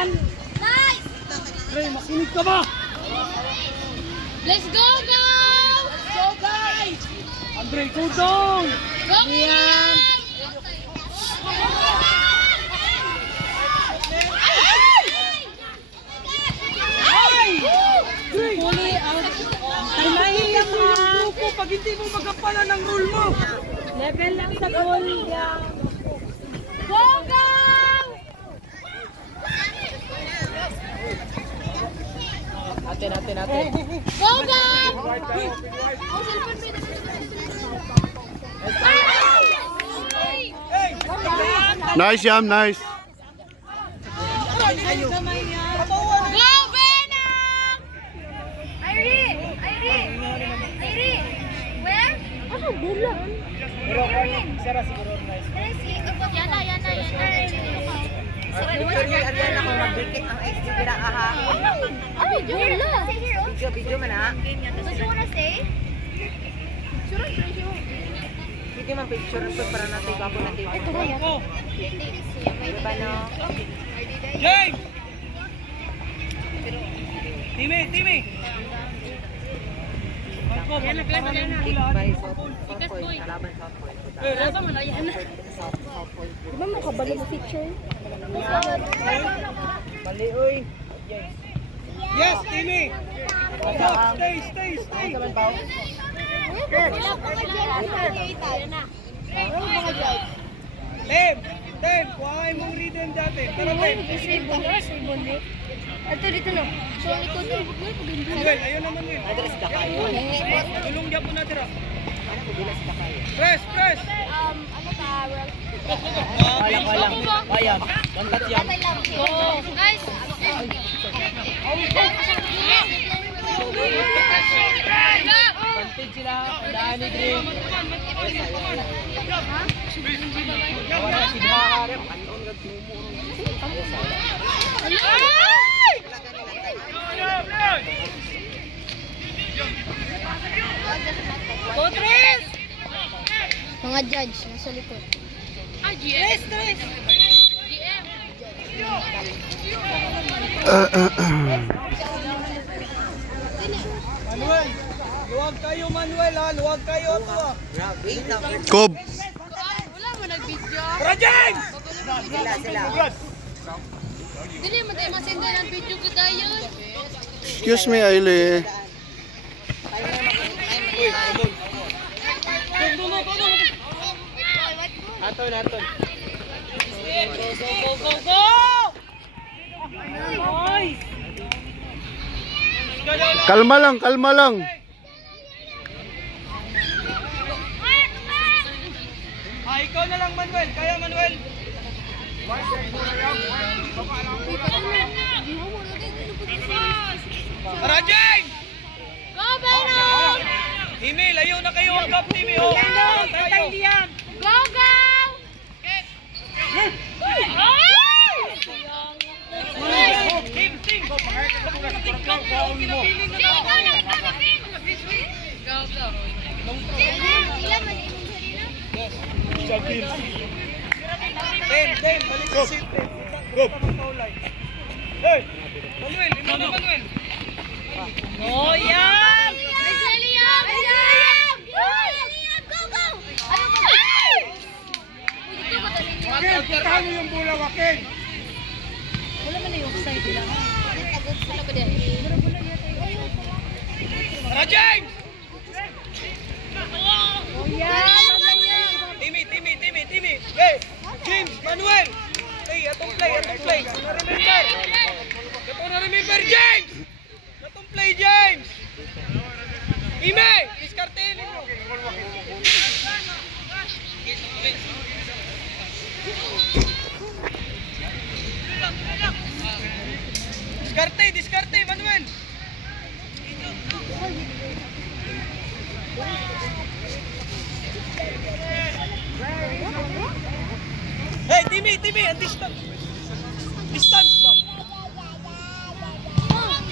yan. Nice! Pre, makinig ka ba? Let's go, go! Go guys! Andre, go down! Go, Mian! Puli out. Kalmahin lang ha. Pag hindi mo magapala ng rule mo! Level lang sa goal yan. Go, go! Natin. Go, go! Nice, Yam, nice. Go, Benang! Irie! Where? Ano, bola? Sara siguro nice. Yana. Ariyan ako mag-dikit ang ex di pira aha. Oh, bola! Video man ha. What you wanna say? Video man picture ko para natin ako natin. Ito ba yan? Diba no? James! Timmy! Kick by South Point. Kalaban South Point. Di ba makabalo mo picture? Bali, uy! Yes, Timmy! Stay! Tem! Kuhain mong rhythm dati. Tara, Tem! Ito dito na. So, likod na. Well, ayun naman yun. Address ka kayo. Tulong dyan po natin, Ano ko bilas ka kayo. Press! Ano ka? Walang. Ayan. Bantat yan. Guys! Pantig sila. Daan ni Green. Wala si Harap. Anon ka Potres! Mga judge, nasa likod. GM. Manuel! Luwag kayo, Manuel, ha? Luwag kayo ito, ha? Kob. Wala mo nag-video. Tara, James! Sila. Dili mo tayo masindan ang video ko tayo. Excuse me, Ailey. Aton. Go! Nice! Kalma lang. Ikaw na lang, Manuel. Kaya, Manuel. Tara, James! Go, Benong! Timmy, layo na kayo. Ang cup, Timmy. Oh, tayo. Go, go! Team. Ten, balik sa seat. Go. Hey! Manuel, Manuel. Oh, yan! Liam! Go, go! Ano ba? Ito ba talaga? Wakil, patahan mo yung bola, Wakil. Wala man na yung side lang. Wala ko din. Tara, James! Oh, yan! Timmy. Hey! James, Manuel! Hey, atong play. Ito na remember, James! Atong play, James! Ime! Diskartein mo! Diskarte, Manuel! Hey, Timmy, ang distance. Distance ba?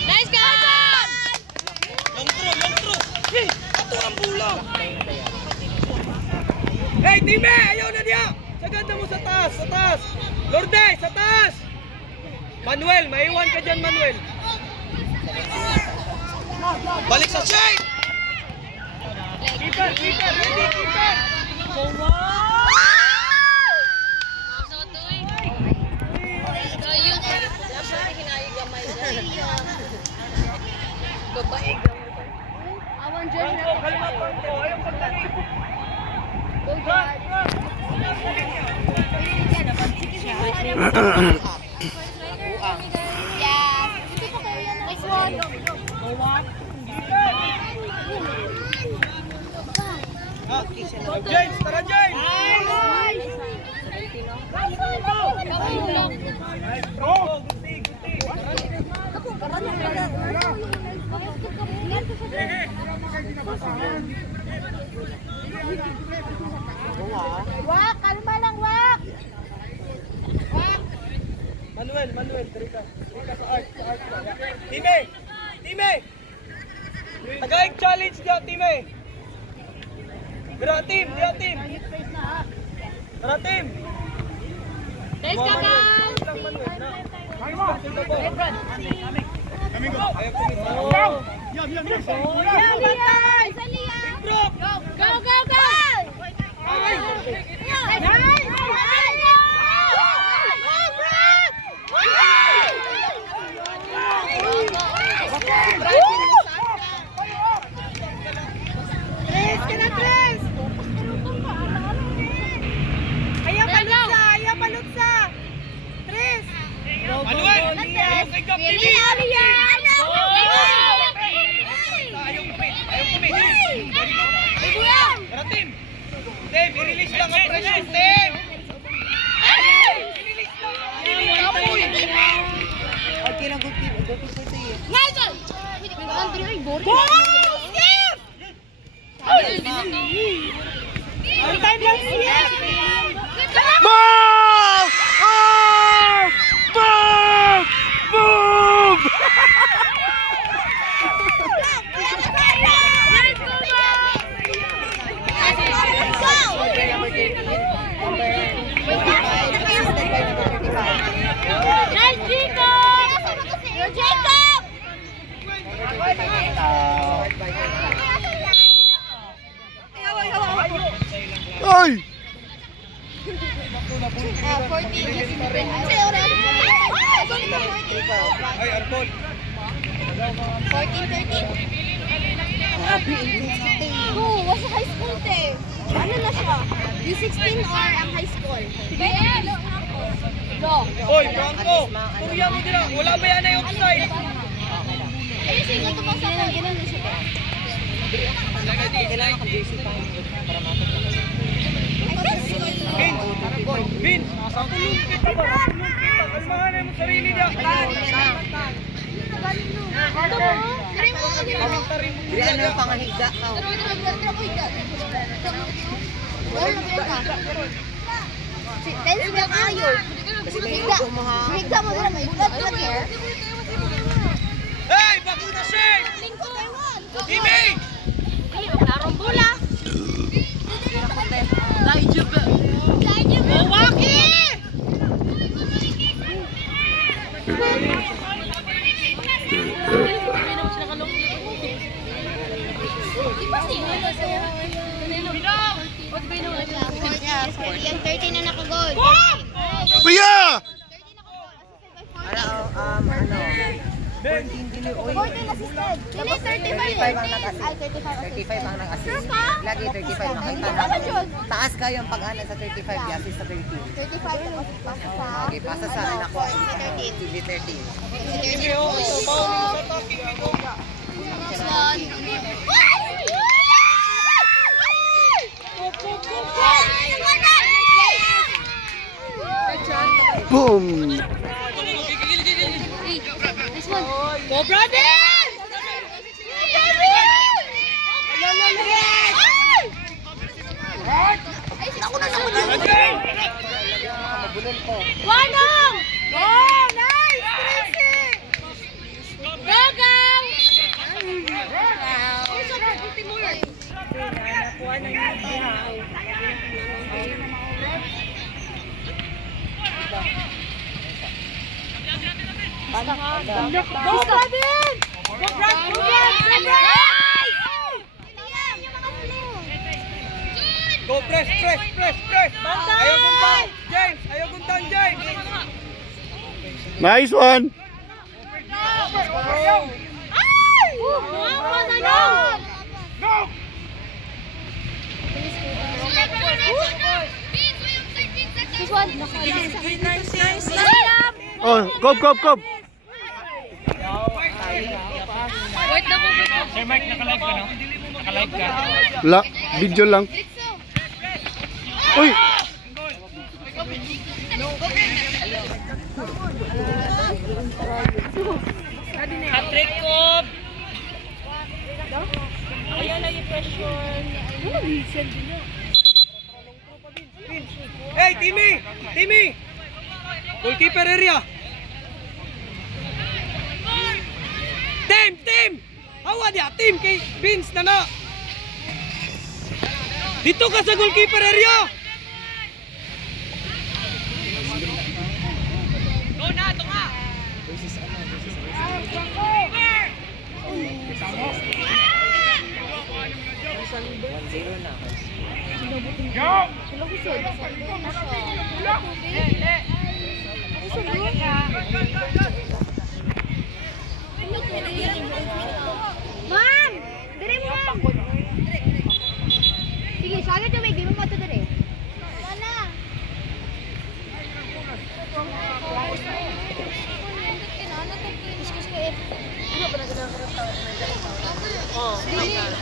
Nice guys! Long throw. Hey, ato ang bola. Hey, Timmy, ayaw na diya. Saganda mo sa taas. Lorde, sa taas. Manuel, maiwan ka dyan, Manuel. Balik sa shape! Keeper, keeper, ready, keeper! Franco, kalma, Franco. Ayaw pagtali. James, tara James! Franco, gusti, gusti. Wak, kalma lang, Wak. Manuel, Manuel, Trika. Trika sa art, sa art. Time! Time! Tagaig challenge niya, time! Dira team, dira team! Dira team! Let's go, guys! Lang, Manuel, na. Kami go! Ayaw ko nito. Go, go, go! Ayaw palutsa. Tres. Manuel! Ayaw kay Gap TV! Ayaw kumit! Ayaw kumit! Dira team! Team, i-release lang ang pressure, team! I-release lang! Okay lang, good team. Good team, good team. Time lang siya. Boom! Oh! Boom! Boom! Ay! Ay, Arbol! 14-13. Oo, wasa high school te. Ano na siya? U16 or ang high school? No. Hoy, Franco! Turya mo dira! Wala ba yan ay offside? Ayun, sige, ito pa sa akin. Ganun na siya. Kailangan ka-jersey pa para makapag. Vin! Tulong kita ba? Tulong kita! Kalmahan na yung sarili niya! Hindi ano yung pangahigda ka. Dahil sila kayo. Kasi may igo mo ha. Higda mo dira, may blood here. Hey! Bakuna siya! Timmy! Larong bola! Yeah, 40 na nakagol. Kuya! Ano, ano? 14 din yung 14 assisted. Dili 35 ang nag-assist. Ay, 35 35 ang nag-assist. Lagi 35 nakita Ano, na. Jun? Taas ka yung pag-ana sa 35, i-assist sa 13. 35 tapos pasa sa... Okay, pasa sa anak ko. 13. Hindi 13. Timmy, oh! Tumaw sa attacking mid, oh! Next one. Boom! Go, brother! Wanong! Oh, nice! Tracy! Go, guys! Go, Robin! Go, Brad! Go, Brad! Go, press! Ayaw guntan! James! Ayaw guntan, James! Nice one. This one. Nice. Oh, go. Wait na po. Sir Mike, naka-live ka, no? Naka-live ka. La, video lang. Uy! Hat-trick ko! Hey, Timmy! Goalkeeper area! Team! Hawa dia, team kay Vince na na! Dito ka sa goalkeeper area! Go na, ito nga! Ma'am! Dire mo, ma'am! Sige, sabi ito may game mo ito dire. Wala.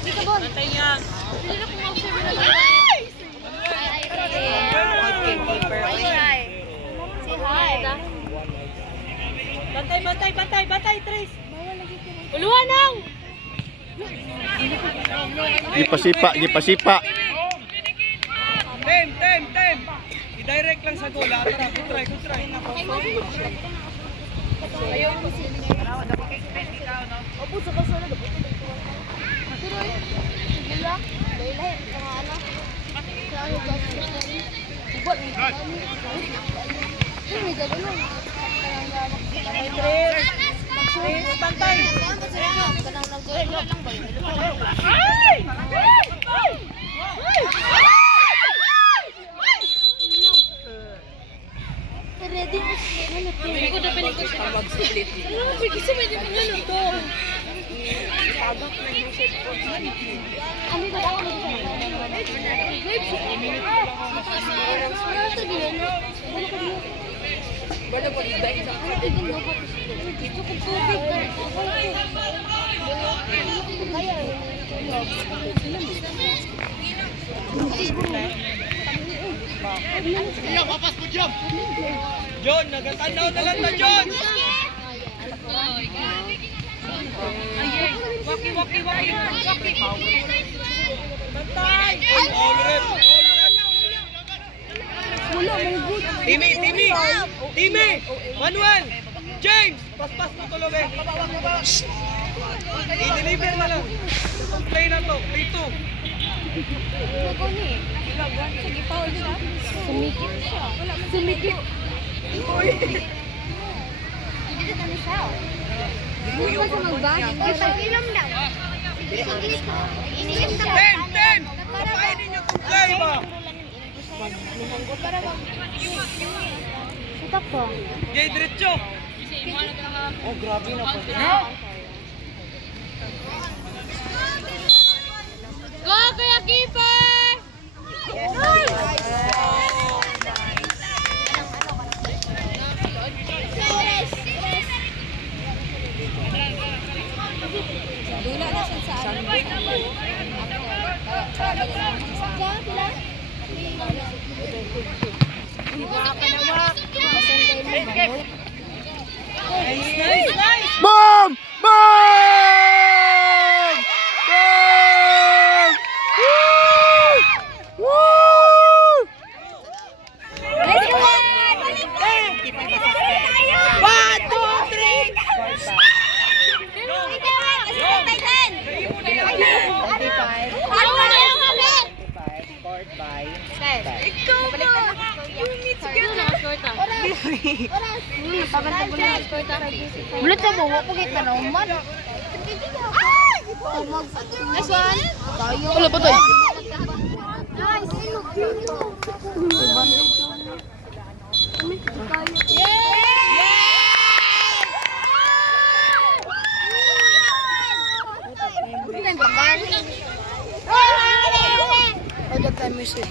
Di ka bon. Bantay niya. Hindi na kung mag-serve na lang. Hi. Say hi. Bantay, Trace! Uluan nang! Gipasipa. Tem! I-direct lang sa goal, tara, good try. Ayaw mo sila. Opo, sa kasala. Pero, gila. Laila, mga anak. Sa ano, kasi. Ibot, may kami. Pero, may gagawin. Bantay! Ready mo siya. Pelikod na pelikod siya. Ano, kasi may di mga luto. Ano ba ako John, nagatanaw na lang na John! Waki! Bantay! All rep! Timmy! Manuel! James! Pas mo tulog eh! I-deliver na lang! Play na to! Play 2! Sige, foul siya. Sumikip siya. Sumikip. Hindi ka na siya. Hindi ka sa magbahin. Inom daw. Inom daw. Ten! Papainin niyo kung play ba? Sutak po. Gay, diretso! Oh, grabe na po. Go, Kuya Keeper! Dula na siya sa ano. Boom! Woo! Bulat sa buho ko kita na umat. Nice one. Tayo. Wala pa tayo. Nice! Ada kami sih.